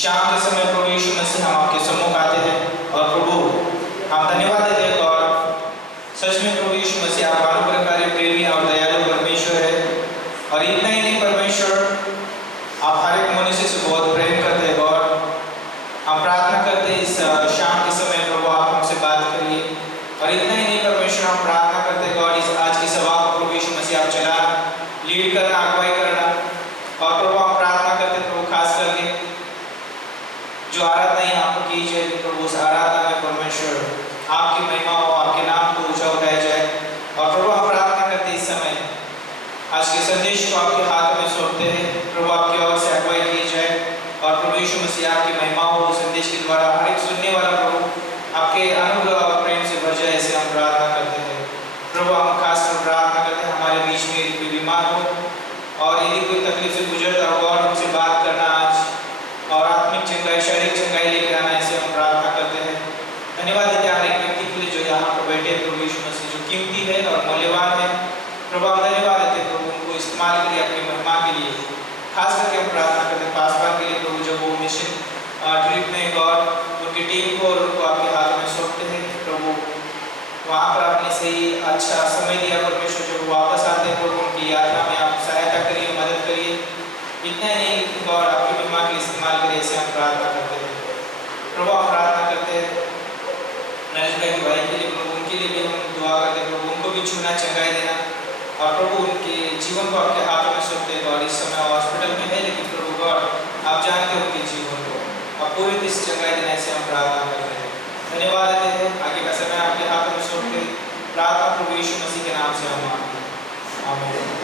शाम के समय प्रभु यीशु मसीह हम आपके सम्मुख आते हैं और प्रभु हम धन्यवाद देते हैं और सच में प्रभु यीशु मसीह आप अनुग्रहकारी प्रेमी और दयालु परमेश्वर है। और इतना ही नहीं परमेश्वर, आप हर एक मनुष्य से बहुत प्रेम करते हैं और हम प्रार्थना करते हैं इस शाम के समय प्रभु आप हमसे बात करिए। और इतना ही नहीं परमेश्वर, हम प्रार्थना करते हैं गॉड इस आज की सभा को प्रभु यीशु मसीह आप चला लीड करना, अगुवाई करना। और प्रभु हम प्रार्थना करते हैं प्रभु खास करके जो आराधना यहाँ पर की जाए प्रभु उस आराधना में परमेश्वर आपकी महिमा हो, आपके नाम को ऊंचा उठाया जाए। और प्रभु हम प्रार्थना करते इस समय आज के संदेश को आपके हाथ में सौंपते हैं प्रभु, आपकी ओर से अगुवाई की जाए और प्रभु यीशु मसीह आपकी महिमा हो संदेश के द्वारा हर एक सुनने वाला प्रभु आपके अनुग्रह और प्रेम से भर जाए, ऐसे हम प्रार्थना करते हैं। प्रभु हम खासकर प्रार्थना करते हैं हमारे बीच में यदि कोई बीमार हो और यदि कोई तकलीफ से गुजरता हो और उनसे बात करना आज और आत्मिक चंगाई, शारीरिक चंगाई लेकर आना, ऐसे हम प्रार्थना करते हैं। धन्यवाद देते हैं हर एक व्यक्ति के लिए जो यहाँ पर बैठे प्रभु यीशु मसीह जो कीमती है और मूल्यवान है। प्रभु हम धन्यवाद देते हैं प्रभु उनको इस्तेमाल करिए अपनी महिमा के लिए। खास करके हम प्रार्थना करते हैं पासवान के लिए प्रभु, जब वो मिशन ट्रिप में गॉड उनकी टीम को और उनको आपके हाथ में सौंपते हैं प्रभु, वहाँ पर आपने सही अच्छा समय दिया परमेश्वर, जब वापस आते हैं प्रभु उनकी यात्रा में आप सहायता करिए, मदद करिए। इतना ही नहीं गॉड आपकी महिमा के लिए इस्तेमाल करिए, ऐसे हम प्रार्थना करते हैं। प्रभु हम प्रार्थना करते हैं नरेश भाई की भाई के लिए प्रभु, उनके लिए भी हम दुआ करते हैं प्रभु, उनको भी छूना, चंगाई देना। और प्रभु उनके जीवन को आपके हाथों में सौंपते हैं गॉड। इस समय हॉस्पिटल में है लेकिन प्रभु गॉड आप जानते हो उनके जीवन को और पूरी तरह से चंगाई देना, ऐसे हम प्रार्थना करते हैं। धन्यवाद देते हैं, आगे का समय आपके हाथों में सौंपते हैं। प्रार्थना प्रभु यीशु मसीह के नाम से हम मांगते हैं, आमीन।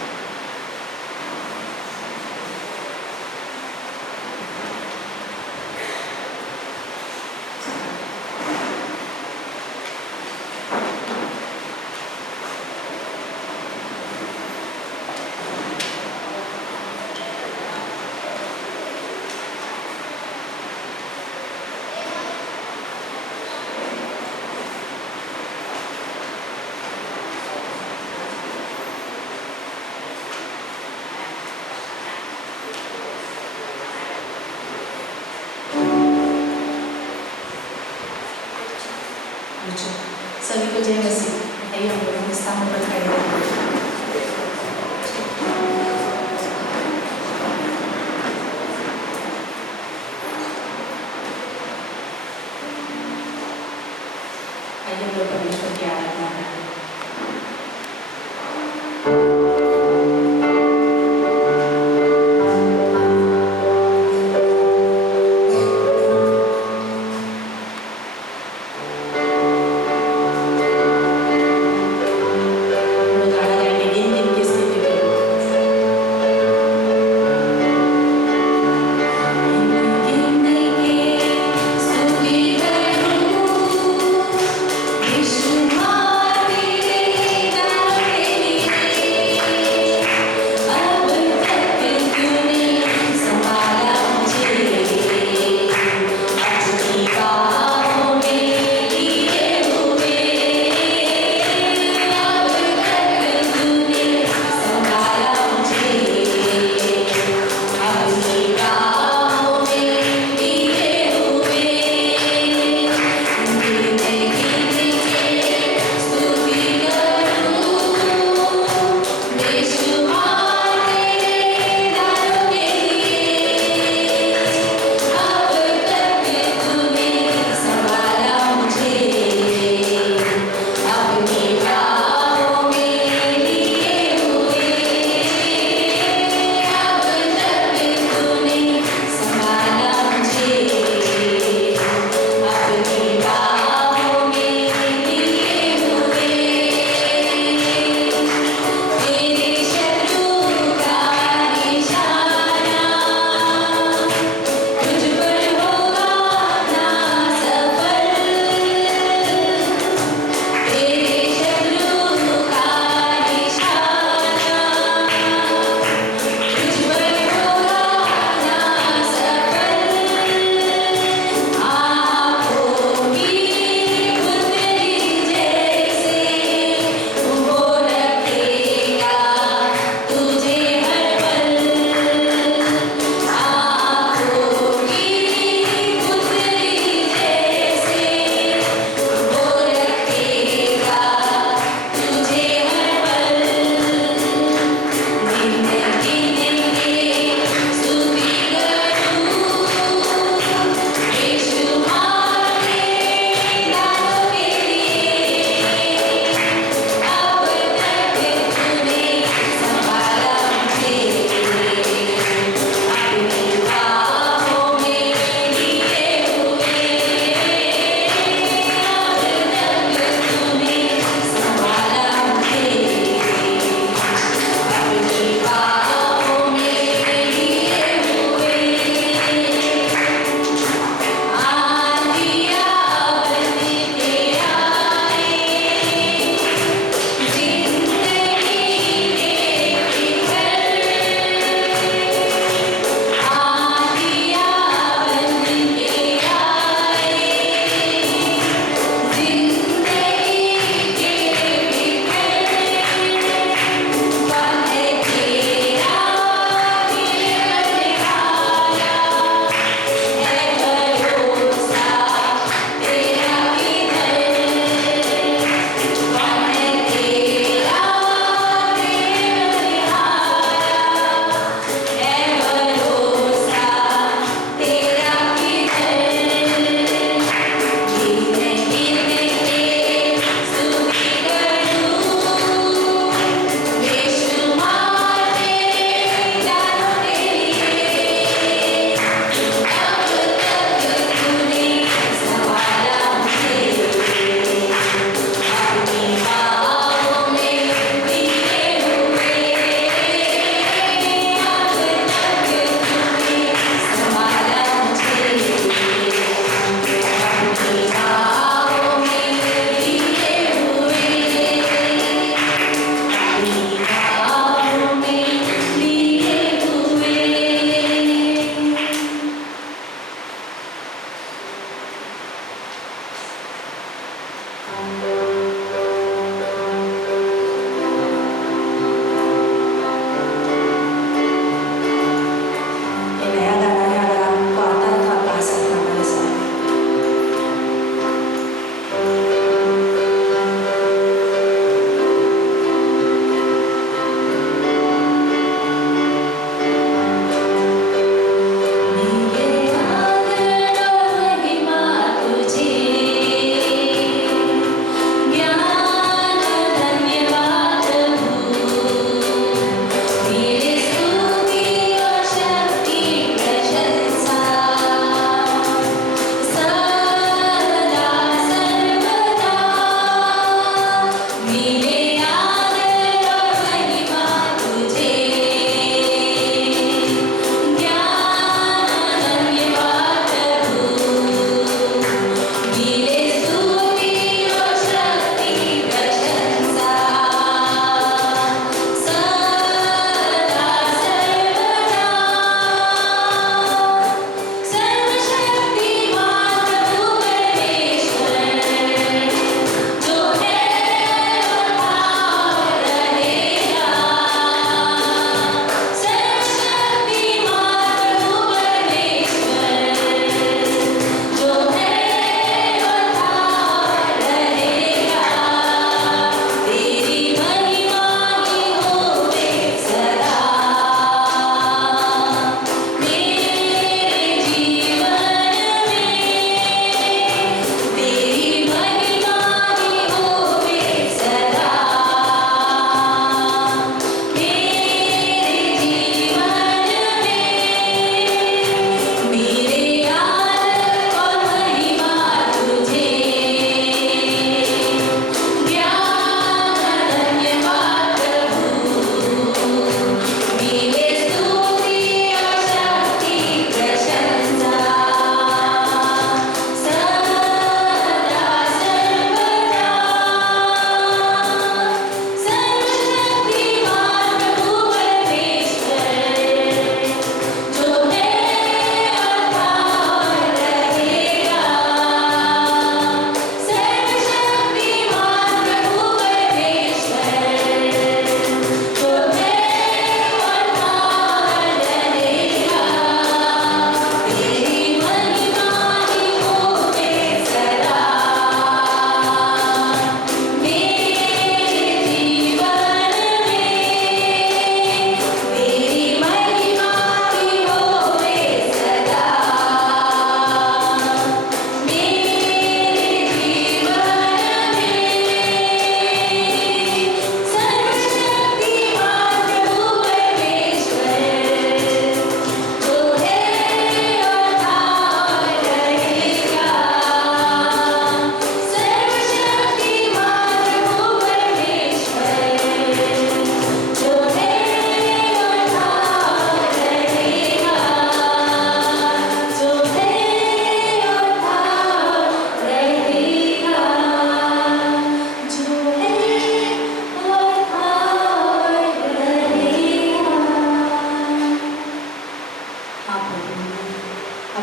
सभी को जय मसीह। आइए हम लोग स्थानों पर खड़े हैं। आइए हम लोग परमेश्वर की आराधना करें। गाना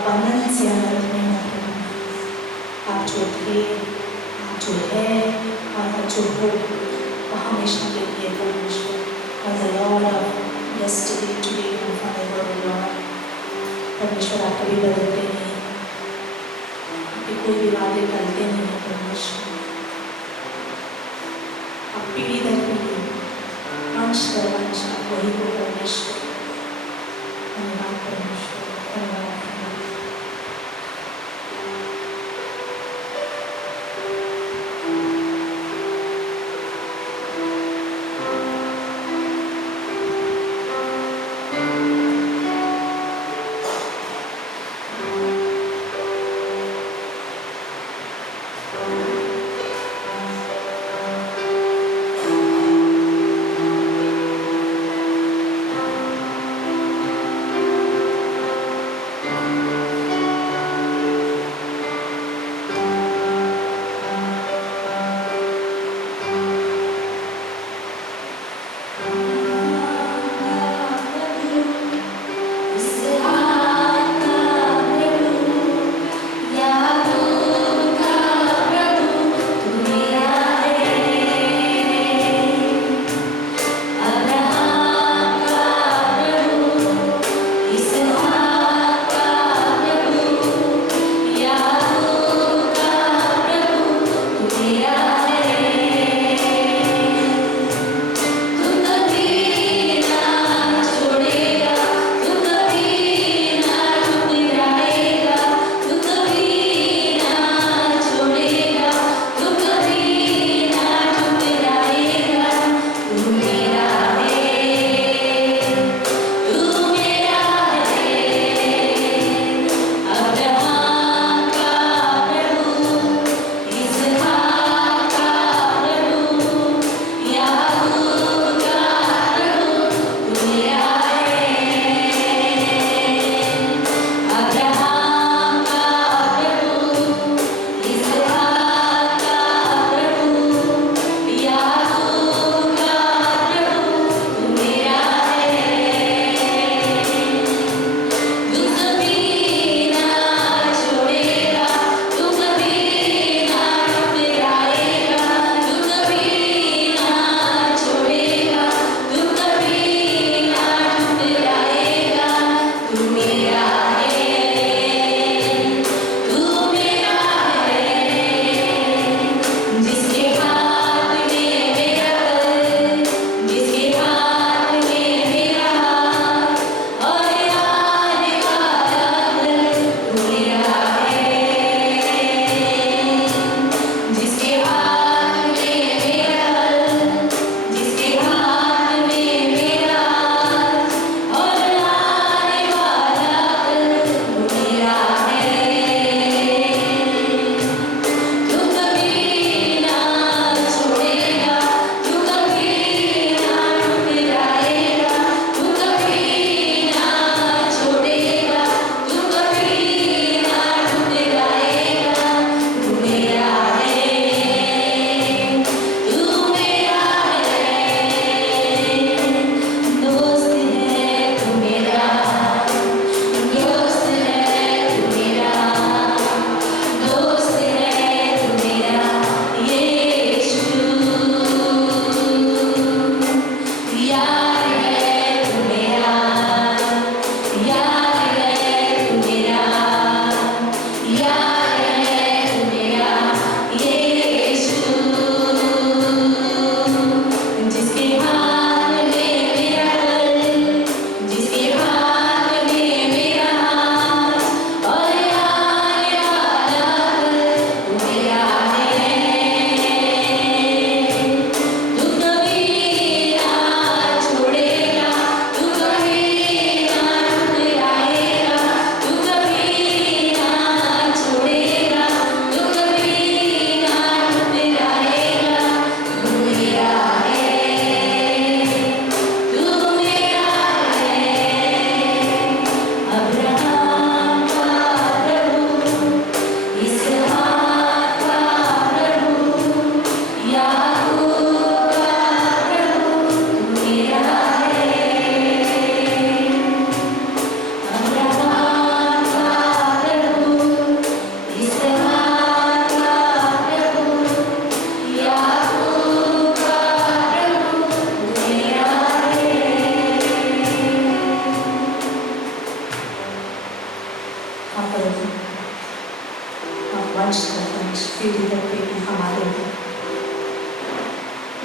बंधन से अनंत में हो प्रभु। आप जो थे, आप जो है और आप जो हो, वो हमेशा के लिए परमेश्वर। और the Lord of yesterday, today and forever, O Lord। परमेश्वर आप कभी बदलते नहीं, आपके कोई भी वादे करते नहीं हैं परमेश्वर। आप पीढ़ी दर पीढ़ी, वंश दर वंश आप वही हो परमेश्वर। धन्यवाद परमेश्वर, धन्यवाद प्रभु।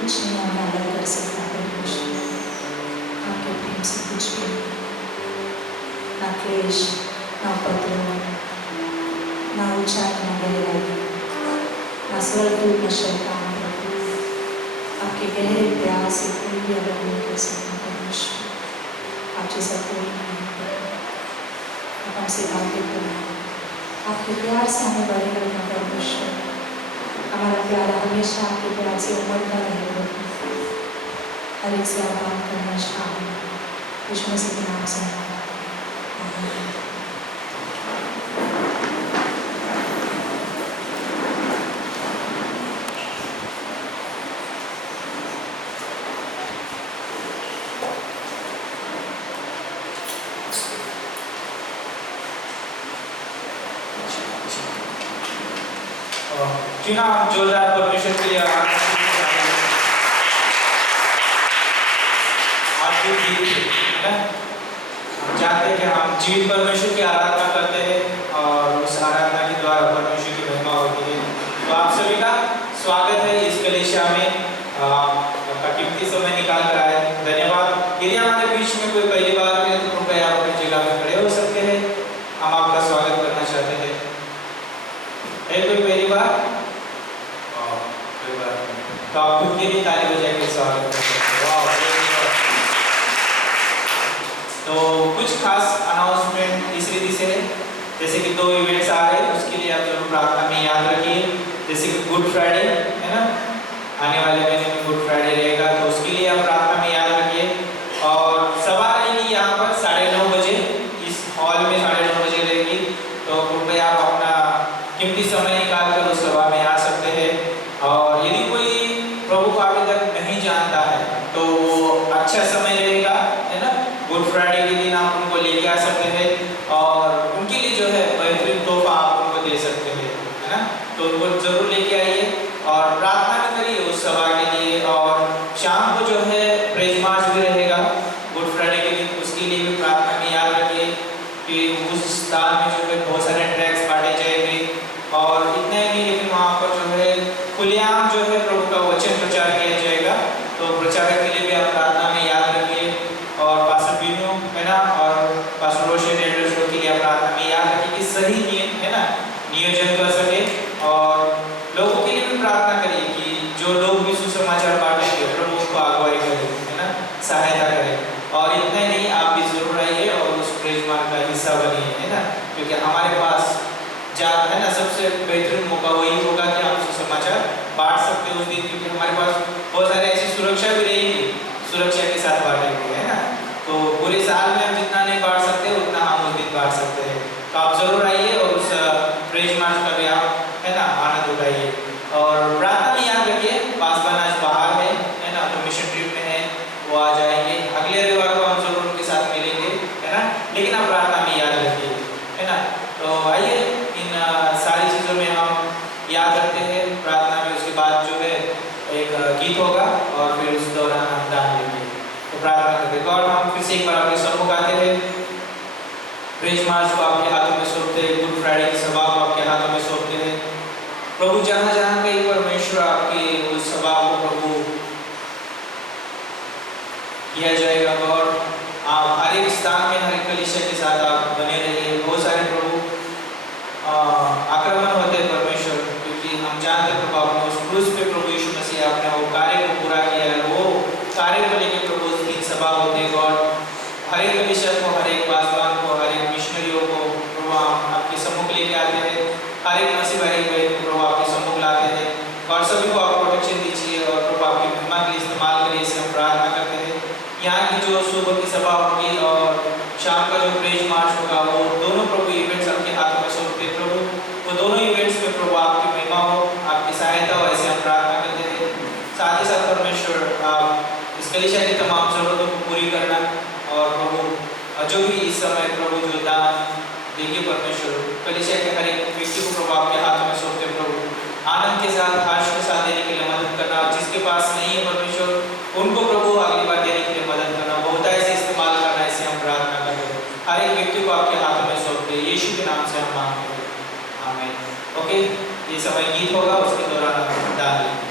कुछ नहीं हमें अलग कर सकता परमेश्वर, आपके प्रेम से कुछ भी नहीं। ना क्लेश, ना उपद्रव, ना ऊंचाई, ना गहराई, ना स्वर्गदूत, ना शैतान प्रभु, आपके गहरे प्यार से कोई भी अलग नहीं कर सकता परमेश्वर। आप जैसा कोई नहीं है, आप हमसे बातें करना, आपके प्यार से हमें बड़े करना परमेश्वर। हमारा प्यार हमेशा आपके प्यार से उमड़ता रहेगा। हर एक से आप बात करना शामिल यीशु मसीह के नाम से आमीन। जी हाँ, हम जोरदार परमेश्वर के लिए आज जो गीत है ना, हम चाहते हैं कि हम जीवित परमेश्वर की आराधना करते हैं और उस आराधना के द्वारा परमेश्वर की महिमा होती है। तो आप सभी का स्वागत है इस कलीसिया में, आपका कीमती समय निकाल कर आए, धन्यवाद। यदि हमारे बीच में कोई पहली बार है तो कृपया आप अपनी जगह में खड़े हो सकते हैं, हम आपका स्वागत करना चाहते हैं। है कोई पहली बार? तो आप खुद के लिए ताली बजा के स्वागत करते हैं। तो कुछ खास अनाउंसमेंट इस रीति से है, जैसे कि 2 इवेंट्स आ रहे हैं, उसके लिए आप जरूर प्रार्थना में याद रखिए। जैसे कि गुड फ्राइडे है ना, आने वाले महीने में गुड फ्राइडे रहेगा, तो उसके लिए आप प्रार्थना में याद रखिए। और सभा रहेगी यहाँ पर 9:30 बजे, इस हॉल में 9:30 बजे रहेगी, तो कृपया आप अपना कीमती समय निकाल कर उस सभा में आ सकते हैं। और यदि कोई प्रभु को अभी तक नहीं जानता है तो अच्छा समय रहेगा, है ना, गुड फ्राइडे के दिन आप उनको लेके आ सकते हैं और उनके लिए जो है बेहतरीन तोहफा आप उनको दे सकते हैं, है ना। तो उनको जरूर लेके आइए और प्रार्थना भी करिए उस सभा के लिए। और शाम को जो है प्रेज मार्च भी रहेगा गुड फ्राइडे के दिन, उसके लिए भी प्रार्थना में याद रखिए कि उस स्थान में जो है बहुत सारे ट्रैक्स बांटे जाएंगे। और इतना ही नहीं, लेकिन वहाँ पर जो है खुलेआम जो है प्रभु का वचन प्रचार किया जाएगा, तो प्रचारक के लिए भी आप प्रार्थना में याद रखिए। और पास्टर बीनू है ना, और पास्टर रोशन एल्डर्स के लिए आप प्रार्थना में याद रखिए कि सही है ना नियोजन कर सके। और लोगों के लिए भी प्रार्थना करिए कि जो लोग भी सुसमाचार बांटेंगे प्रभु उनको अगुवाई करे, है ना, सहायता करे। और इतना ही नहीं, आप भी जरूर आइए और उस प्रेज मार्च का हिस्सा बनिए, है ना, क्योंकि हमारे पास है ना सबसे बेहतरीन मौका वही होगा कि हम सुसमाचार बांट सकते हैं उस दिन, क्योंकि हमारे पास बहुत सारे ऐसी सुरक्षा भी रहेगी, सुरक्षा के साथ बांटेंगे, है ना। तो पूरे साल में हम जितना नहीं बांट सकते उतना हम उस दिन बांट सकते हैं। तो आप जरूर आइए और उस प्रेज मार्च का भी आप, है ना, आनंद उठाइए। और प्रार्थना में याद रखिए पासवान आज बाहर है ना, तो मिशन ट्रिप में है, वो आ जाएंगे। अगले रविवार को हम जरूर उनके साथ मिलेंगे, है ना, लेकिन आप प्रार्थना में याद रखिए, है ना। तो आइए इन सारी चीज़ों में हम याद रखते हैं प्रार्थना में। उसके बाद जो है एक गीत होगा और फिर उस दौरान हम दान लेंगे। तो प्रार्थना करते हैं। गॉड, हम फिर से एक बार आपके सम्मुख आते हैं, प्रेज मार्च को आपके हाथों में सौंपते हैं, गुड फ्राइडे की सभा को आपके हाथों में सौंपते हैं प्रभु। जहाँ जहाँ कहीं परमेश्वर आपकी उस सभा को प्रभु किया जाएगा गॉड, आप हर एक स्थान में हर एक कलीसिया के साथ आप बने रहिए। बहुत सारे प्रभु आक्रमण होते हैं परमेश्वर, क्योंकि हम जानते हैं प्रभु आपने उस क्रूस पे प्रभु यीशु मसीह आपने वो कार्य को पूरा किया है। वो कार्य को लेकर प्रभु उस दिन सभा होते हैं गॉड, हर एक कलीसिया को, हर एक पासवान को, हर एक मिशनरियों को प्रभु हम आपके सम्मुख लेके आते हैं। हर एक मसीह भाई बहन को प्रभु आपके सम्मुख लाते हैं और सभी को आप प्रोटेक्शन दीजिए और प्रभु आपकी महिमा के लिए इस्तेमाल करिए, इसे हम प्रार्थना करते हैं। यहाँ की जो सुबह की सभा होगी और शाम का जो प्रेज मार्च होगा, वो दोनों प्रभु इवेंट्स आपके हाथों में सौंपते हैं प्रभु। वो दोनों इवेंट्स में प्रभु आपकी महिमा हो, आपकी सहायता हो, ऐसे हम प्रार्थना करते हैं। साथ ही साथ परमेश्वर आप इस कलीसिया की तमाम जरूरतों को पूरी करना और प्रभु जो भी इस समय प्रभु जो दान देंगे परमेश्वर, कलीसिया के हर एक व्यक्ति को प्रभु आपके हाथों में सौंपते हैं प्रभु। आनंद के साथ, हर्ष के साथ देने के लिए मदद करना, जिसके पास नहीं है परमेश्वर उनको प्रभु अगली बार देने के लिए मदद करना, बहुतायत से इस्तेमाल करना, ऐसे हम प्रार्थना करते हैं। हर एक व्यक्ति को आपके हाथों में सौंपते हैं, यीशु के नाम से हम मांगते हैं, आमीन। ओके, ये समय गीत होगा, उसके दौरान हम दान लेंगे।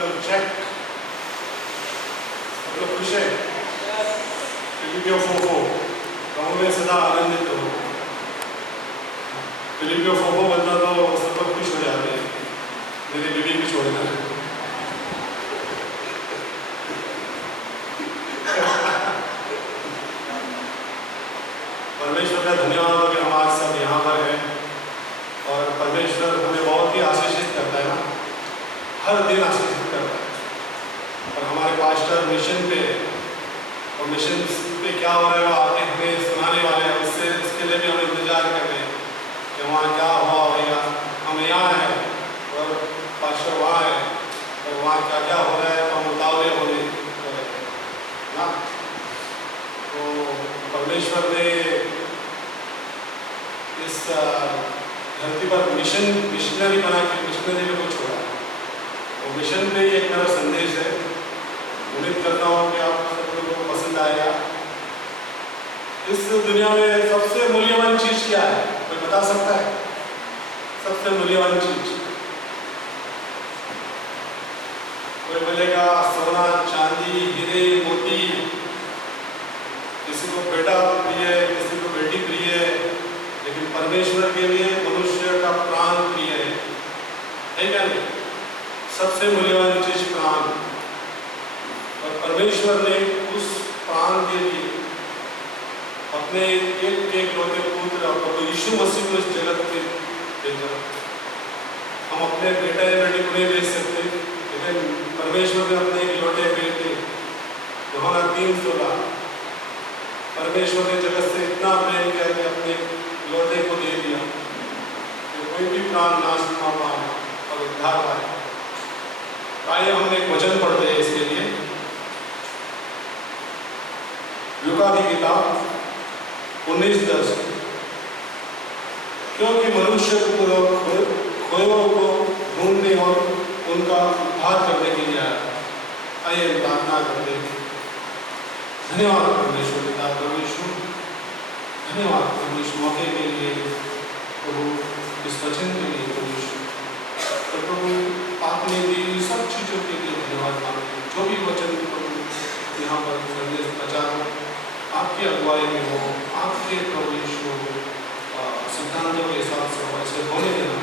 चेक मतलब खुश है फिलिपियो 4:4 प्रभु में सदा आनंदित हो। फिलिपियो 4:4 बंदा तो सब लोग खुश हो जाते हैं, मेरी बीवी भी छोड़कर। परमेश्वर का धन्यवाद हो कि हम आज सब यहाँ पर हैं और परमेश्वर हमें बहुत ही आशीषित करता है ना, हर दिन आशीषित करता है। और हमारे पास्टर मिशन पे और मिशन पे क्या हो रहा है वो आके हमें सुनाने वाले हैं, उससे उसके लिए भी हम इंतजार कर रहे हैं कि वहाँ क्या हुआ होगा। हम यहाँ हैं और पास्टर वहाँ है और वहाँ क्या क्या हो रहा है तो हम उतावले होने ना। तो परमेश्वर ने इस धरती पर मिशनरी बना के मिशनरी को छोड़ा और मिशन पे ही एक मेरा संदेश है। उम्मीद करता हूँ कि आप सब लोगों को पसंद आएगा। इस दुनिया में सबसे मूल्यवान चीज क्या है, कोई बता सकता है? सबसे मूल्यवान चीज कोई बोलेगा सोना चांदी हीरे मोती, किसी को बेटा प्रिय है, किसी को बेटी प्रिय है, लेकिन परमेश्वर के लिए मनुष्य का प्राण प्रिय है क्या नहीं? सबसे मूल्यवान चीज प्राण, और परमेश्वर ने उस प्राण के लिए अपने एक लौटे पुत्र प्रभु यीशु मसीह को इस जगत में भेजा। हम अपने बेटा या बेटी को नहीं भेज सकते, लेकिन परमेश्वर ने अपने एक लौटे बेटे यूहन्ना 3:16 परमेश्वर ने जगत से इतना प्रेम किया कि अपने लौटे को दे दिया कि कोई भी प्राण नाश ना पाए और उद्धार पाए। आइए हम एक वचन पढ़ते हैं इसके लिए। लूका की किताब 19:10 क्योंकि मनुष्य खोयों को ढूंढने और उनका उद्धार करने के लिए आया। आइए प्रार्थना करते हैं। धन्यवाद परमेश्वर पिता प्रभु यीशु, धन्यवाद प्रभु इस मौके के लिए, प्रभु इस वचन के लिए प्रभु यीशु। तो प्रभु आपने दी सब चीज़ों के लिए धन्यवाद मांगते हैं। जो भी वचन प्रभु यहाँ पर संदेश प्रचार हो, आपकी अगुवाई में हो, आपके प्रभु यीशु सिद्धांतों के हिसाब से हो, ऐसे होने देना।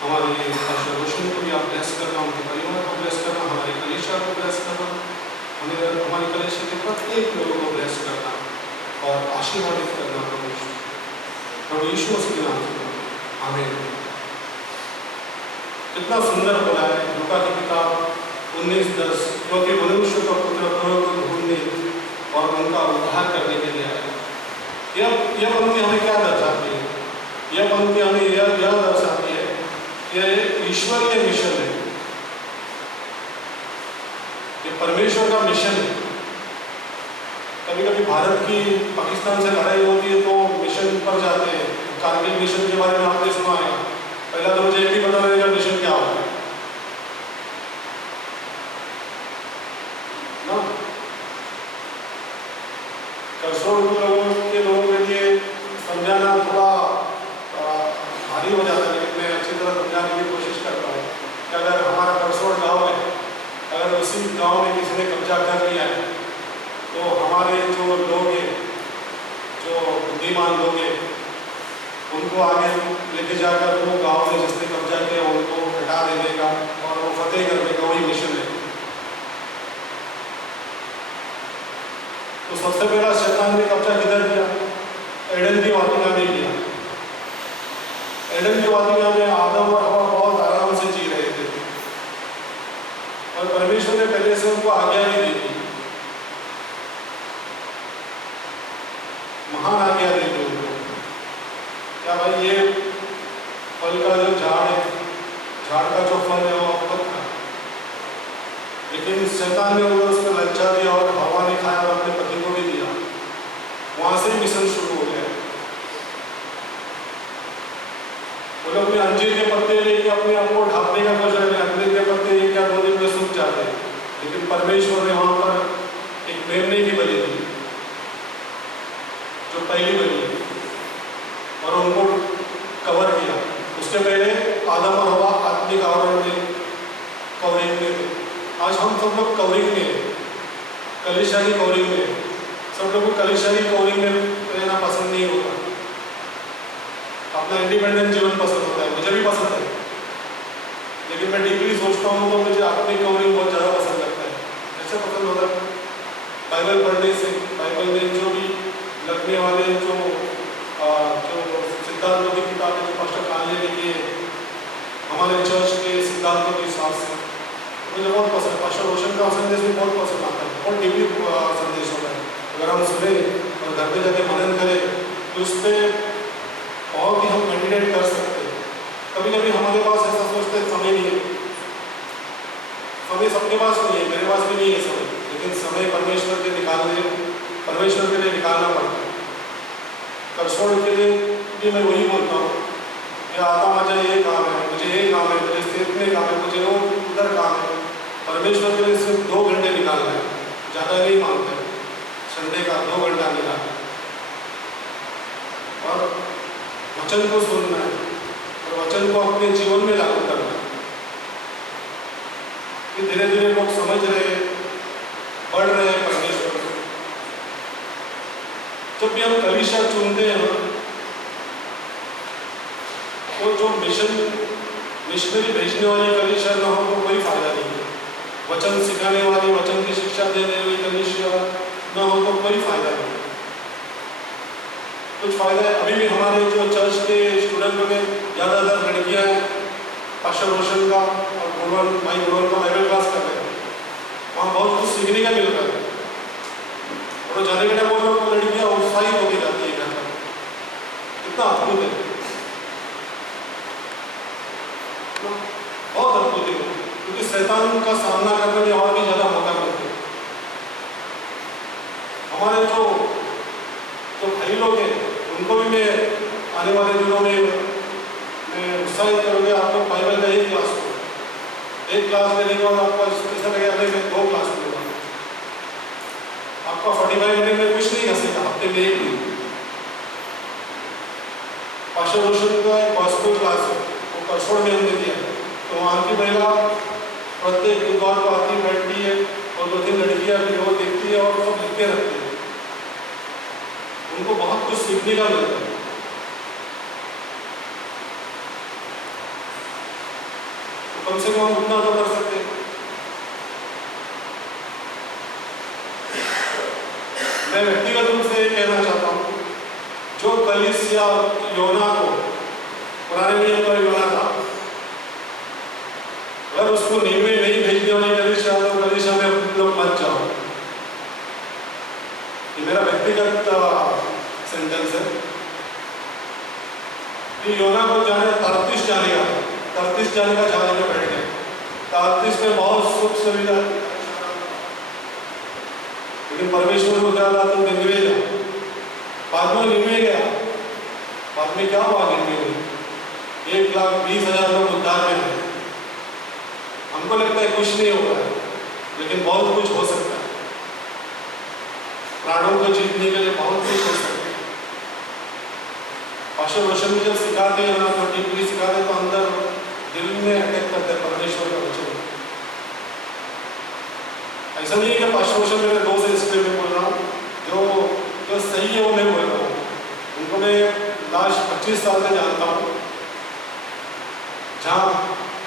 हमारे पास्टर रोशन को भी आप ब्लेस करना, उनके परिवार को ब्लेस करना, हमारे कलीसिया को ब्लेस करना, हमारी कलीसिया के प्रत्येक लोगों को ब्लेस करना और आशीर्वादित करना प्रभु यीशु मसीह के नाम से। आमीन। कितना सुंदर बोला है लूका की किताब 19:10 क्योंकि मनुष्य का पुत्र खोयों को ढूंढने और उनका उद्धार करने के लिए आया। यह पंक्ति हमें क्या दर्शाती है? यह पंक्ति हमें यह दर्शाती है कि ईश्वरीय मिशन है, ये परमेश्वर का मिशन है। कभी कभी भारत की पाकिस्तान से लड़ाई होती है तो मिशन पर जाते हैं। कारगिल मिशन के बारे में आपने सुना है। पहला तो मुझे एक ही बता देगा मिशन क्या होता है ना। करसोड़ के लोगों के लिए समझाना थोड़ा भारी हो जाता है, लेकिन मैं अच्छी तरह समझाने की कोशिश करता हूँ कि अगर हमारा करसोड़ गाँव है, अगर उसी गांव में किसी ने कब्जा कर लिया है तो हमारे जो लोग हैं, जो बुद्धिमान लोग हैं, उनको आगे लेके जाकर वो गांव में जिसने कब्जा किया उनको हटा देने का और वो फतेह करने का वही मिशन है। तो सबसे पहला शैतान ने कब्जा किधर किया? एडन की वाटिका में किया। एडन की वाटिका में आदम और हवा बहुत आराम से जी रहे थे और परमेश्वर ने पहले से उनको आज्ञा नहीं दी थी, महान आज्ञा दी थी उनको। क्या भाई ये फल का जो झाड़ है, झाड़ का जो फल है वो मत खा। लेकिन शैतान ने उसको लज्जा दिया और हवा ने खाया और अपने पति को भी दिया। वहां से ही मिशन शुरू हो गया। वो लोग अपने अंजीर के पत्ते लेके अपने आप को ढांपने का कोशिश करते, अंजीर के पत्ते एक या 2 दिन में सूख जाते, लेकिन परमेश्वर ने वहां पर एक मेमने की बलि दी, जो पहली बलि, और उनको कवर किया। उसके पहले आदम और हवा आत्मिक आवरण में कवरिंग में थे, कलीसिया की कवरिंग में, सब लोगों को कलीसिया की कवरिंग में रहना पसंद नहीं होता, अपना इंडिपेंडेंट जीवन पसंद होता है, मुझे भी पसंद है, लेकिन मैं डीपली सोचता हूँ तो मुझे अपनी कवरिंग बहुत ज़्यादा पसंद लगता है। ऐसे पसंद होता है बाइबल पढ़ने से, बाइबल में जो भी लगने वाले जो सिद्धांतों की किताबें जो पास्टर खान ने लिखी है हमारे चर्च के सिद्धांतों के हिसाब से, मुझे बहुत पसंद है। पास्टर रोशन का संदेश भी बहुत पसंद आता है, बहुत डीपली संदेश होता है। अगर हम सुने और घर पे जाके मनन करें तो उस पर बहुत ही हम मेडिटेट कर सकते हैं। कभी कभी हमारे पास ऐसा सोचते समय नहीं है, समय सबके पास नहीं है, मेरे पास भी नहीं है समय, लेकिन समय परमेश्वर के लिए निकालना पड़ता है। करसोड़ के लिए भी मैं वही बोलता हूँ कि आता मुझे ये काम है, मुझे ये काम है, मुझे सीखने काम है, मुझे वो उधर काम है। परमेश्वर के लिए सिर्फ 2 घंटे निकालना है, ज़्यादा नहीं मांगते, संडे का 2 घंटा निकालना और वचन को सुनना है और वचन को अपने जीवन में लागू करना है। कि धीरे धीरे लोग समझ रहे, बढ़ रहे हैं परमेश्वर को। जब भी हम कलीसिया चुनते हैं तो जो मिशनरी भेजने वाली कलीसिया ना हो तो कोई फायदा नहीं है। वचन सिखाने वाली, वचन की शिक्षा देने वाली कलीसिया ना हो तो कोई फायदा नहीं है। कुछ फायदा है, अभी भी हमारे जो चर्च के स्टूडेंट में ज़्यादातर लड़कियां हैं, पास्टर रोशन का और गुरवन का बाइबल क्लास कर रहे हैं, वहाँ बहुत कुछ सीखने का मिल रहा है। और जाने के टाइम वो लोग लड़कियाँ उत्साहित होती जाती है घर पर, कितना अद्भुत है, बहुत अद्भुत है, क्योंकि शैतान का सामना करने में और भी ज़्यादा मौका मिलता है। हमारे जो भाई लोग हैं उनको भी मैं आने वाले दिनों में मैं उत्साहित करूँगा, आप लोग बाइबल का एक क्लास लेने के बाद आपको ऐसा लगेगा मैं 2 क्लास लूँगा। आपका 45 मिनट में कुछ नहीं कर सकता, हफ्ते में एक दिन। पास्टर रोशन का एक गॉस्पेल क्लास है, वो करसोड़ में हमने दिया, तो वहाँ की महिला प्रत्येक बुधवार को आती बैठती है और 2-3 लड़कियाँ भी वो देखती है और सब लिखते रहती है। उनको बहुत कुछ सीखने का मिलता है। तो कम से कम उतना तो कर सकते हैं। मैं व्यक्तिगत रूप से कहना चाहता हूँ, जो कलीसिया योना को, पुराने नियम का योना था, अगर उसको नींवे नहीं भेजने वाली कलीसिया तो कलीसिया में लोग मत जाओ। ये मेरा व्यक्तिगत सेंटेंस है कि योना को जाने 33 जाने का जाने में बैठ गए। 33 में बहुत सुख सुविधा, लेकिन परमेश्वर को क्या था, तुम निन्वे जाओ। बाद में निन्वे गया, बाद में क्या हुआ निन्वे में? 1,20,000 लोग उद्धार में हैं। हमको लगता है कुछ नहीं होगा, लेकिन बहुत कुछ हो सकता है। प्राणों को जीतने के लिए बहुत कुछ हो सकता है। पास्टर रोशन भी जब सिखाते हैं ना, तो डीपली सिखाते हैं, तो अंदर दिल में अटैक करते हैं परमेश्वर का वचन। ऐसा नहीं है कि पास्टर रोशन मेरे दोस्त है इसलिए मैं बोल रहा हूँ, जो सही है वो मैं बोल रहा हूँ। उनको मैं लास्ट 25 साल से जानता हूँ। जहाँ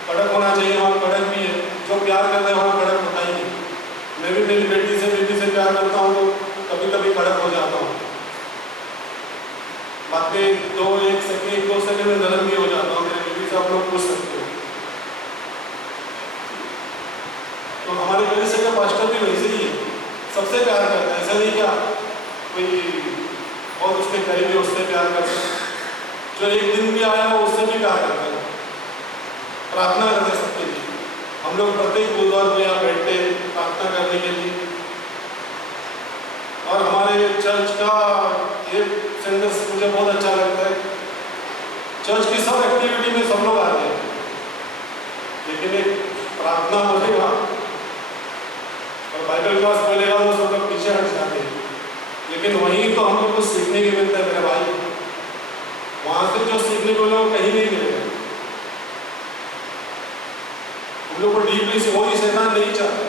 कड़क होना चाहिए वहाँ कड़क भी है, जो प्यार करते हैं वहाँ कड़क होता ही नहीं। मैं भी मेरी बेटी से प्यार करता हूँ तो कभी कभी कड़क हो जाता हूँ। बातें 2 सेकंड में नरम भी हो जाता हूँ। मेरे बेटी से आप लोग पूछ सकते हो। तो हमारे कलीसिया का पास्टर भी वैसे ही है, सबसे प्यार करता है। ऐसा नहीं क्या कोई बहुत उसके करीब है उससे प्यार करता है, जो एक दिन भी आया वो उससे भी प्यार करता है। प्रार्थना करते सबके लिए। हम लोग प्रत्येक बुधवार को यहाँ बैठते हैं प्रार्थना करने के लिए। और हमारे चर्च का ये सेंटेंस मुझे बहुत अच्छा लगता है, चर्च की सब एक्टिविटी में सब लोग आते हैं, लेकिन एक प्रार्थना बोलेगा और बाइबल क्लास बोलेगा तो सब लोग पीछे हट जाते हैं। लेकिन वहीं तो हम लोग को सीखने के मिलता है मेरे भाई। वहाँ से जो सीखने को लोग कहीं नहीं मिलेगा। हम लोग को डीपली से वही शैतान नहीं चाहता।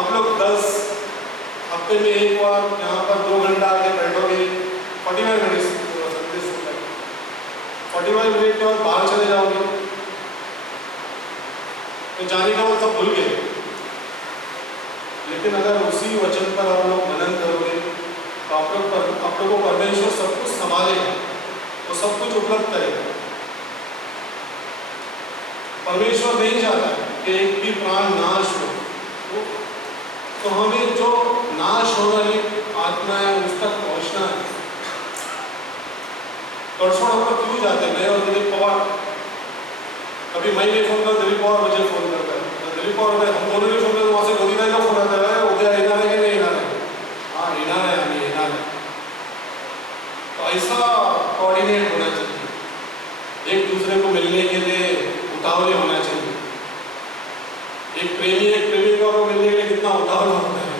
आप लोग 10 हफ्ते में एक बार यहाँ पर 2 घंटा आके बैठोगे, 45 मिनट संदेश सुनकर 45 मिनट के बाद बाहर चले जाओगे तो जाने का वो सब भूल गए। लेकिन अगर उसी वचन पर आप लोग मनन करोगे तो आप लोगों को परमेश्वर सब कुछ संभालेगा, वो सब कुछ उपलब्ध करेगा। परमेश्वर नहीं चाहता कि एक भी प्राण नाश हो, तो हमें जो नाश होने वाली आत्मा है उस तक पहुंचना है। परसों हम लोग क्यों जाते हैं, मैं और दिलीप पवार, कभी मैं नहीं फोन करता, दिलीप पवार मुझे फोन करता है, दिलीप पवार में हम दोनों नहीं फोन करते, वहां से गोदी भाई का फोन आता है, वो क्या इनार है कि नहीं इनार है, हाँ इनार है, हमें इनार है। तो ऐसा कोऑर्डिनेट होना चाहिए, एक दूसरे को मिलने के लिए उतावले होना चाहिए। एक प्रेमिका को मिलने के लिए कितना उतावला होता है,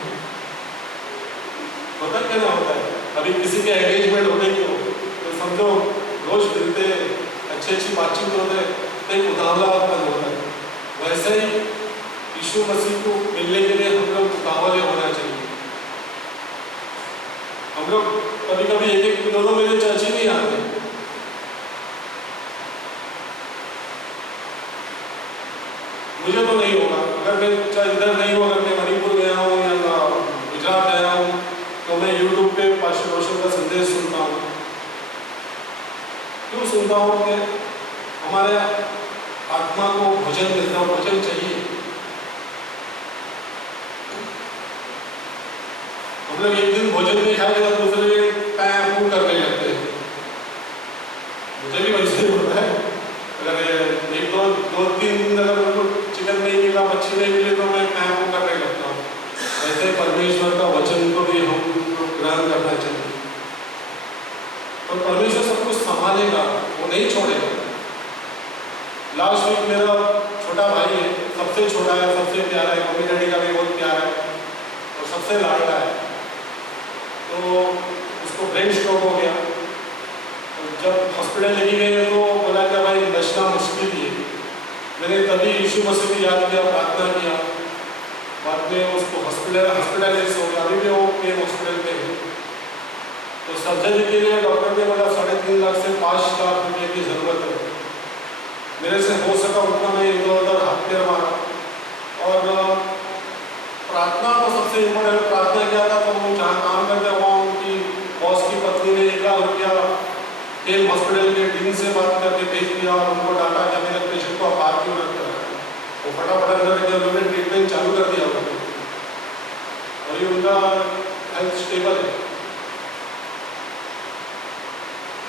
होता क्या ना होता है। अभी किसी के एंगेजमेंट होने की हो तो समझो रोज मिलते, अच्छी बातचीत होते, तो एक उतावलापन होता है। वैसे ही यीशु मसीह को मिलने के लिए हम लोग उतावले होना चाहिए। हम लोग कभी कभी एक दोनों मेरे चर्च ही नहीं आते, मुझे तो नहीं होगा, अगर मैं इधर नहीं हूँ, अगर मैं मणिपुर गया हूँ या गुजरात गया हूँ तो मैं यूट्यूब पे पास्टर रोशन का संदेश सुनता हूँ। क्यों सुनता हूँ कि हमारे आत्मा को भोजन मिलता है, भोजन चाहिए। हम लोग एक दिन भोजन नहीं खाएंगे तो दूसरे दिन पैं करने लगते हैं, मुझे भी वैसे ही होता है। अगर एक दो तीन दिन अगर उनको चिकन नहीं मिला, मच्छी नहीं मिली तो मैं पैं करने लगता हूँ। ऐसे परमेश्वर का वचन को भी हम ग्रहण करना चाहिए और परमेश्वर सब कुछ संभालेगा, वो नहीं छोड़ेगा। लास्ट वीक मेरा छोटा भाई है, सबसे छोटा है, सबसे प्यारा है, मम्मी डैडी का भी बहुत प्यारा है और सबसे लाडला है। तो उसको ब्रेन स्ट्रोक हो गया, तो जब हॉस्पिटल लेके गए तो बोला कि भाई बचना मुश्किल ही है। मैंने तभी यीशु मसीह की याद किया, प्रार्थना किया, बाद में उसको हॉस्पिटलाइज हो गया, अभी भी वो केम हॉस्पिटल में है। तो सर्जरी के लिए डॉक्टर ने बोला 3.5 लाख से 5 लाख रुपये की जरूरत है। मेरे से हो सका उतना मैं इधर उधर हाथ पैर मारा और प्रार्थना तो सबसे इम्पोर्टेंट। प्रार्थना किया था तो वो जहाँ काम करते वहाँ उनकी बॉस की पत्नी ने 1 लाख रुपया केम हॉस्पिटल के डीन से बात करके भेज दिया और उनको डाटा कि मेरे पेशेंट को बाहर क्यों रखते हैं। वो फटाफट अंदर के उन्होंने ट्रीटमेंट चालू कर दिया और ये उनका हेल्थ स्टेबल है।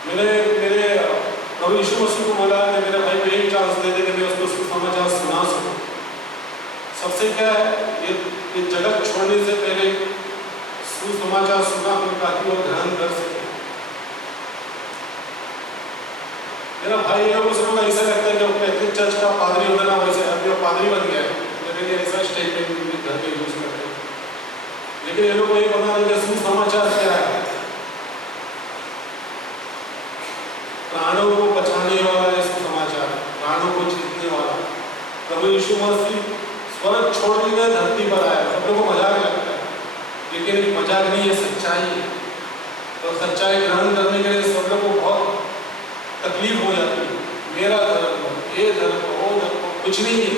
मैंने मेरे प्रभु यीशु मसीह को बोला कि मेरे भाई को एक चांस दे दे कि मैं उसको सुसमाचार सुना सकूं। सबसे क्या है, ये जगत छोड़ने से पहले सुसमाचार सुना ताकि वो ध्यान कर सके। मेरा भाई है, उस लोग ऐसा लगता है कि वो कैथलिक चर्च का पादरी होता ना, वैसे अभी वो पादरी बन गया है, लेकिन ऐसा स्टेटमेंट घर पे यूज करते हैं। लेकिन ये लोग को ये पता नहीं कि सुसमाचार क्या है। प्राणों को बचाने वाला है सुसमाचार, प्राणों को जीतने वाला। प्रभु यीशु मसीह स्वर्ग छोड़ने के धरती पर आया। सब लोगों को मजाक लगता है, लेकिन एक मजाक नहीं है, सच्चाई है। तो सच्चाई ग्रहण करने के लिए सब लोगों को बहुत तकलीफ हो जाती है। मेरा धर्म, ये धर्म, वो धर्म, कुछ नहीं है।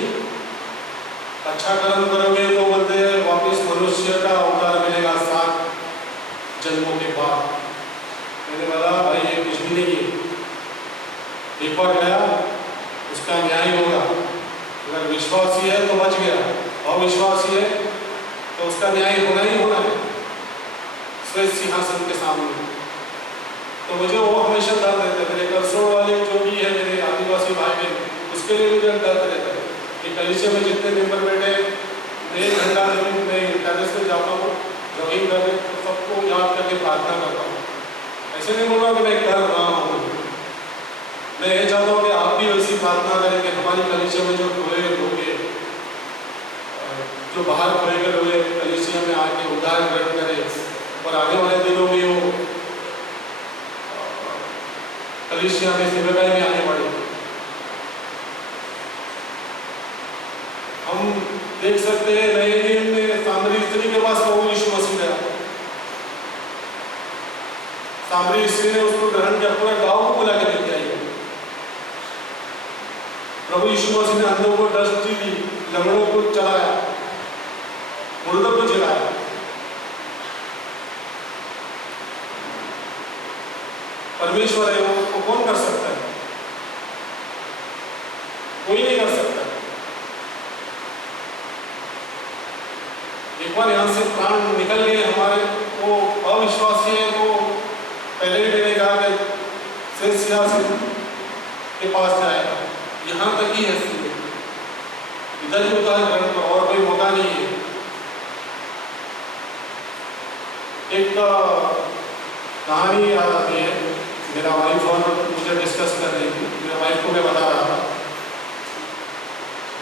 अच्छा कर्म करोगे तो बोलते हैं वापिस मनुष्य का अवतार मिलेगा 7 जन्मों के बाद। मैंने बोला भाई ये कुछ भी नहीं है, एक बार गया उसका न्याय होगा। अगर विश्वासी है तो बच गया, अविश्वासी है तो उसका न्याय होना ही होना है श्वेत सिंहासन के सामने। तो मुझे वो हमेशा दर्द रहता है। मेरे करसोड़ वाले जो भी है मेरे आदिवासी भाई बहन, उसके लिए मुझे दर्द रहता है कि कलीसिया में जितने मेंबर बैठे, 1 घंटा जमीन में टेरेस पे जाता हूँ जॉगिंग करने, तो सबको याद करके प्रार्थना करता हूँ। ऐसे नहीं बोल रहा कि मैं कर रहा हूँ, मैं ये चाहता हूँ कि आप भी वैसी प्रार्थना करें कि हमारी कलीसिया में जो खोए लोग हैं, जो बाहर खोए गए लोग कलीसिया में आके उद्धार ग्रहण करें और आने वाले दिनों में वो कलीसिया में सेवकाई में आने वाले। हम देख सकते हैं नए नियम में सामने सामरी स्त्री ने उसको ग्रहण किया, पूरा गांव को बुला के लेके आई। प्रभु यीशु मसीह ने अंधों को दृष्टि दी, लंगड़ों को चलाया, मुर्दों को जिलाया। परमेश्वर है, वो कौन कर सकता है? कोई नहीं कर सकता। एक बार यहां से प्राण निकल गए हमारे, वो अविश्वासी है, वो पहले ही मैंने कहा कि फिर सियासत के पास जाएगा। यहाँ तक ही है, इधर ही होता है ग्रहण पर, और कोई होता नहीं है। एक कहानी याद आती है, मेरा वाइफ और मुझे डिस्कस कर रही थी, मेरा वाइफ को मैं बता रहा था,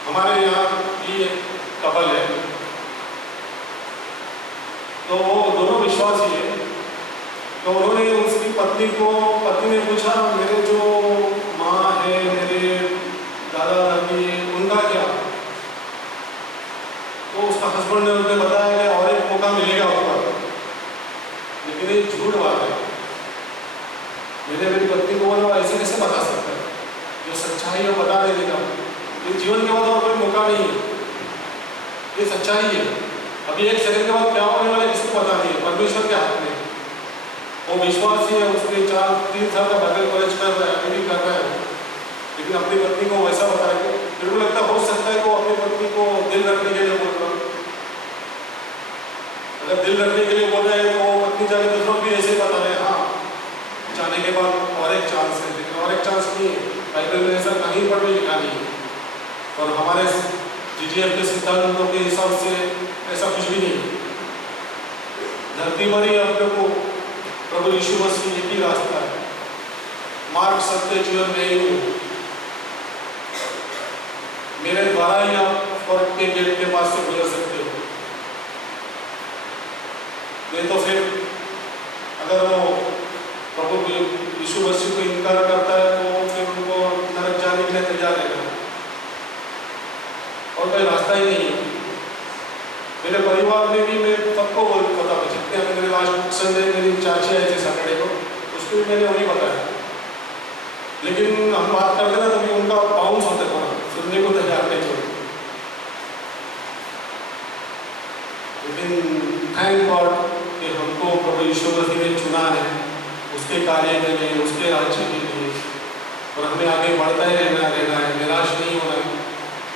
हमारे यहाँ भी एक कपल है, तो वो दोनों विश्वासी है। तो उन्होंने उसकी पत्नी ने पूछा, मेरे जो माँ है, मेरे दादा दादी है, उनका क्या? तो उसका हस्बैंड ने उन्हें बताया कि और एक मौका मिलेगा ऊपर, लेकिन ये झूठ बात है। मैंने मेरी पत्नी को बोला, ऐसे कैसे बता सकता है? जो सच्चाई है वो बता देने का, ये जीवन के बाद और कोई मौका नहीं है, ये सच्चाई है। अभी एक सेकंड के बाद क्या होने वाला है किसी को पता नहीं है, परमेश्वर के हाथ में। वो विश्वासी है, उसके 3 साल का बाइबल कॉलेज कर रहा है, अभी भी कर रहा है, लेकिन अपनी पत्नी को वैसा बताया कि मेरे को लगता हो सकता है कि वो अपनी पत्नी को दिल रखने के लिए बोल रहा है। अगर दिल रखने के लिए बोल रहा है तो वो पत्नी जाके दूसरों को भी ऐसे बता रहे, हाँ जाने के बाद और एक चांस है, लेकिन और एक चांस नहीं है। बाइबल में ऐसा कहीं पर भी लिखा नहीं है, और हमारे GGF के सिद्धांतों के हिसाब से ऐसा कुछ भी नहीं है। धरती पर ही अपने को प्रभु यीशु मसीह एक ही रास्ता है, मार्ग सत्य जीवन में ही हूँ, मेरे द्वारा ही आप स्वर्ग के गेट के पास से गुजर सकते हो। नहीं तो फिर अगर वो प्रभु यीशु मसीह को इनकार करता है तो फिर उनको नरक जाने के लिए तैयार रहेगा, और कोई रास्ता ही नहीं है। मेरे परिवार में भी मैं सबको पता है, जितने मेरे लास्ट संडे मेरी चाची आई थी सैटरडे को, उसको भी मैंने वही बताया, लेकिन हम बात करते ना तभी उनका बाउंस होता था, सुनने को तैयार नहीं थे। लेकिन थैंक गॉड कि हमको प्रभु यीशु मसीह ने चुना है उसके कार्य के लिए, उसके राज्य के लिए, और हमें आगे बढ़ता ही रहना है, निराश नहीं होना है।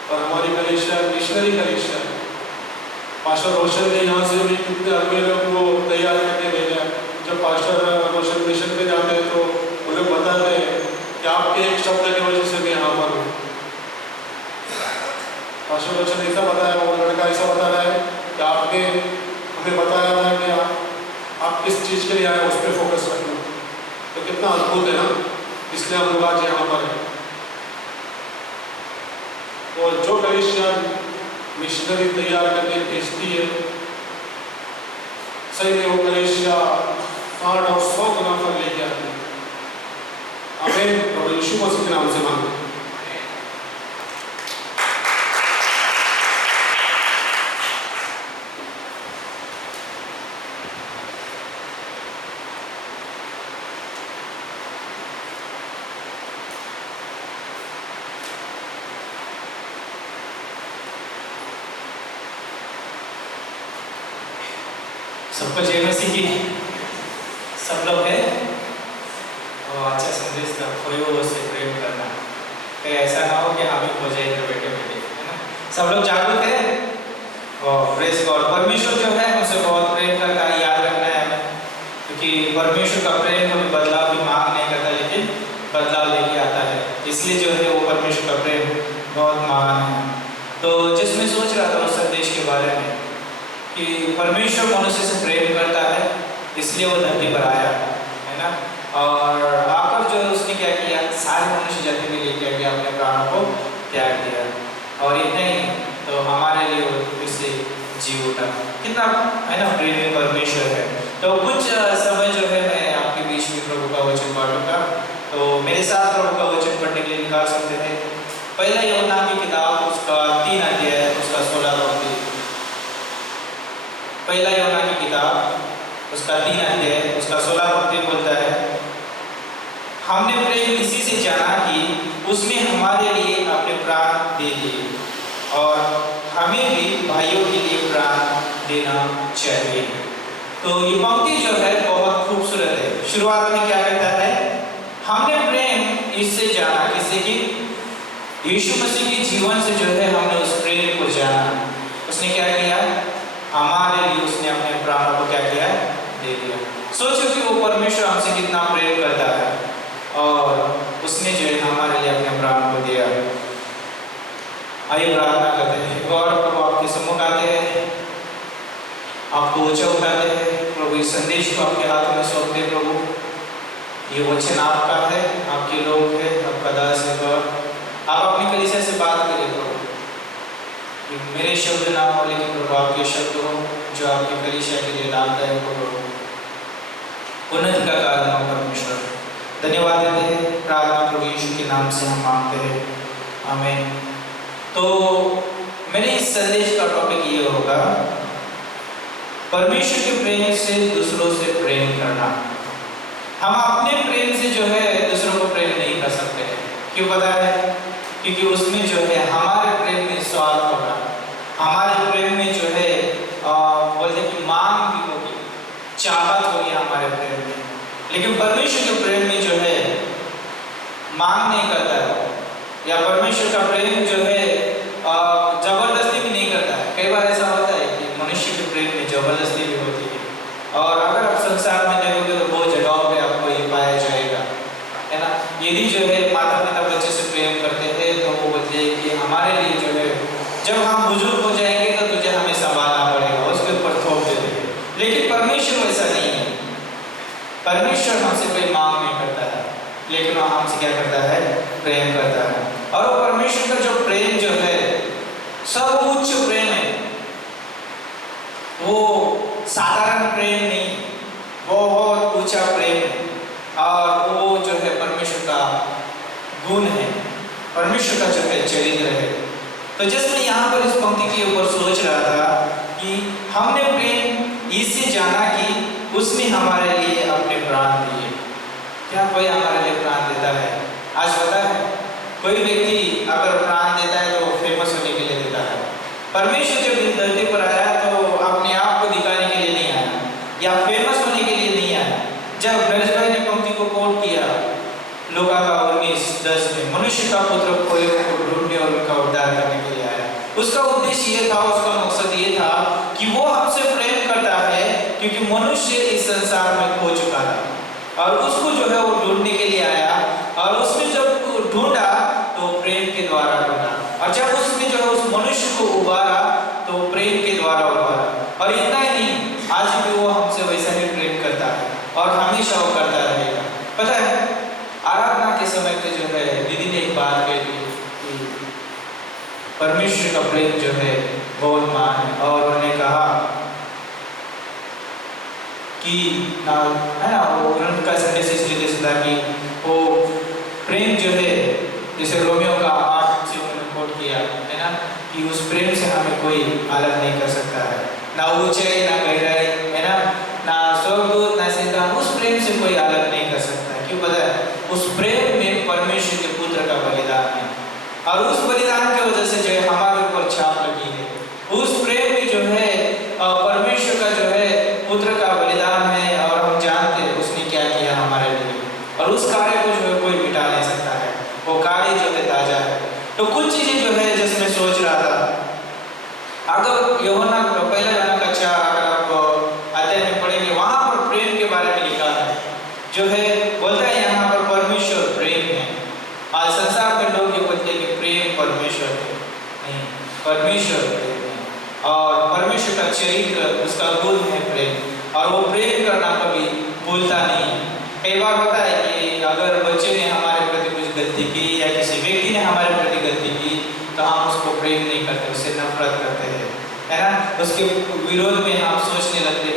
और हमारी कलीसिया मिशनरी कलीसिया है। पास्टर रोशन ने यहाँ से भी कितने आदमी लोग को तैयार करके भेजा। जब पास्टर रोशन मिशन पे जाते हैं तो वो लोग बताते हैं कि आपके एक शब्द की वजह से मैं यहाँ पर हूँ। पास्टर रोशन ऐसा बताया, वो लड़का ऐसा बता रहा है कि आपने हमें बताया था कि आप किस चीज़ के लिए आए, उस पर फोकस रखना। तो कितना अद्भुत है ना, इसलिए हम लोग आज यहाँ पर हैं। और जो कलीसिया मिशनरी तैयार करके भेजती है, सही में वो कलीसिया 60 और 100 गुना फल लेके आती है। आमीन। प्रभु यीशु मसीह के नाम से मांगते हैं। सबको जय मसीह की। सब लोग है और अच्छा संदेश का कोई वो से प्रेम करना, कहीं ऐसा ना हो कि हम ही खो जाए इधर बैठे बैठे, है ना। सब लोग जागरूक है और प्रेस गॉड। परमेश्वर जो है उसे बहुत प्रेम करता है, याद रखना है हमें, क्योंकि परमेश्वर का प्रेम कभी बदलाव की मांग नहीं करता, लेकिन बदलाव लेके आता है। इसलिए जो है वो परमेश्वर का प्रेम बहुत महान है। तो जिसमें सोच रहा था उस संदेश के बारे में कि परमेश्वर मनुष्य से प्रेम करता है, इसलिए वो धरती पर आया, है ना। और आकर जो उसने क्या किया, सारे मनुष्य जाति के लिए क्या किया, अपने प्राणों को त्याग दिया। और इतना ही तो हमारे लिए वो फिर से जी उठा। कितना है ना प्रेमी परमेश्वर है। तो कुछ समय जो है मैं आपके बीच में प्रभु का वचन बांटूंगा, तो मेरे साथ प्रभु का वचन पढ़ने के लिए निकाल सकते थे। पहला यूहन्ना की किताब उसका 3 अध्याय उसका 16 पद। पहला यूहन्ना की किताब उसका 3 अध्याय उसका 16 पद बोलता है, उसमें हमारे लिए अपने प्राण दे दिए और हमें भी भाइयों के लिए प्राण देना चाहिए। तो ये पंक्ति जो है बहुत खूबसूरत है। शुरुआत में क्या कहता है? हमने प्रेम इससे जाना, किससे कि यीशु मसीह के जीवन से जो है हमने उस प्रेम को जाना। उसने क्या किया? हमारे लिए उसने अपने प्राणों को क्या किया? दे दिया। सोचो कि वो परमेश्वर हमसे कितना प्रेम करता है और उसने जो है हमारे लिए अपने प्राण को दिया। आइए प्रार्थना करते हैं। गॉड प्रभु आपके सम्मुख आते हैं, आपको ऊंचा उठाते हैं प्रभु, इस संदेश को आपके हाथों में सौंपते हैं प्रभु। ये वचन आपका है, आपके लोग हैं, आपका दास है गॉड। आप अपनी कलीसिया से बात करिए प्रभु। ये मेरे शब्द ना हो लेकिन प्रभु आपके शब्द हो जो आपकी कलीसिया के लिए लाभदायक हो प्रभु। उन्नति का कारण हो परमेश्वर। धन्यवाद देते हैं, प्रार्थना प्रभु यीशु के नाम से हम मांगते हैं, आमीन। तो मेरे इस संदेश का टॉपिक ये होगा, परमेश्वर के प्रेम से दूसरों से प्रेम करना। हम अपने प्रेम से जो है दूसरों को प्रेम नहीं कर सकते हैं। क्यों पता है? क्योंकि उसमें जो है हमारे प्रेम में स्वार्थ होगा, हमारे प्रेम में जो है बोलते कि मांग भी होगी, चाहत होगी हमारे प्रेम में। लेकिन परमेश्वर के प्रेम में जो है मांग नहीं करता है, या परमेश्वर का प्रेम जो है जबरदस्ती भी नहीं करता है। कई बार ऐसा होता है कि मनुष्य के प्रेम में जबरदस्ती भी होती है, और अगर आप संसार में देखोगे तो बहुत जगहों पे आपको ये पाया जाएगा, है ना। यदि जो है माता पिता बच्चे से प्रेम करते हैं तो वो बोलते हैं कि हमारे लिए जो है जब हम बुजुर्ग हो जाएंगे तो तुझे हमें संभालना पड़ेगा, उसके ऊपर थोप देते हैं। लेकिन परमेश्वर वैसा नहीं है। परमेश्वर हमसे कोई मांग नहीं करता है, लेकिन वह हमसे क्या करता है? प्रेम करता है। और वो परमेश्वर का जो प्रेम जो है सर्वोच्च प्रेम है, वो साधारण प्रेम नहीं, वो बहुत ऊंचा प्रेम है। और वो जो है परमेश्वर का गुण है, परमेश्वर का जो है चरित्र है। तो जैसे मैं यहाँ पर इस पंक्ति के ऊपर सोच रहा था कि हमने प्रेम इससे जाना कि उसने हमारे लिए अपने प्राण दिए। क्या कोई हमारे लिए प्राण देता है? आज पता है, कोई व्यक्ति अगर प्राण देता है तो फेमस होने के लिए देता है। परमेश्वर जब इस धरती पर आया तो अपने आप को दिखाने के लिए नहीं आया या फेमस होने के लिए नहीं आया। जब नरेश भाई ने पंक्ति को कोट किया लूका का 19:10 में, मनुष्य का पुत्र खोए को ढूंढने और उनका उद्धार करने के लिए आया। उसका उद्देश्य ये था, उसका मकसद ये था कि वो हमसे प्रेम करता है क्योंकि मनुष्य इस संसार में खो चुका था और उसको जो है वो ढूंढने के लिए आया। और उसने जब ढूंढा तो प्रेम के द्वारा ढूंढा, और जब उसने जो है उस मनुष्य को उबारा तो प्रेम के द्वारा उबारा। और इतना ही नहीं, आज भी वो हमसे वैसा ही प्रेम करता है और हमेशा वो करता रहेगा। पता है, आराधना के समय पे जो है दीदी ने एक बात कही कि परमेश्वर का प्रेम जो है बहुत महान है, और उन्होंने कहा कि है ना, वो उनका संदेश इसलिए दे सकता कि वो प्रेम जो है, जैसे रोमियो का 8 से उन्होंने कोट किया है ना, कि उस प्रेम से हमें कोई अलग नहीं कर सकता है, ना ऊंचाई ना गहराई, है ना स्वर्गदूत ना शैतान, उस प्रेम से कोई अलग नहीं कर सकता। क्यों पता है? उस प्रेम में परमेश्वर के पुत्र का बलिदान है, और उस बलिदान की वजह से जो है हमारे ऊपर छाप लगी है। उस प्रेम में जो है परमेश्वर का जो है पुत्र का बलिदान है, और हम जानते हैं उसने क्या किया हमारे लिए, और उस कार्य को जो है कोई मिटा नहीं सकता है। वो कार्य जो है ताजा है। तो कुछ चीजें जो है जिसमें सोच रहा था, अगर यूहन्ना पहला यूहन्ना का 4 अगर आप अध्याय में पढ़ेंगे, वहां पर प्रेम के बारे में लिखा है, जो है बोलता है यहाँ पर परमेश्वर प्रेम है। आज संसार में लोग ये बोलते हैं कि प्रेम परमेश्वर है, नहीं, परमेश्वर प्रेम है, और परमेश्वर का चरित्र उसका गुण है प्रेम, और वो प्रेम करना कभी भूलता नहीं है। कई बार होता है कि अगर बच्चे ने हमारे प्रति कुछ गलती की या किसी व्यक्ति ने हमारे प्रति गलती की तो हम उसको प्रेम नहीं करते, उससे नफरत करते हैं, है ना। उसके विरोध में हम सोचने लगते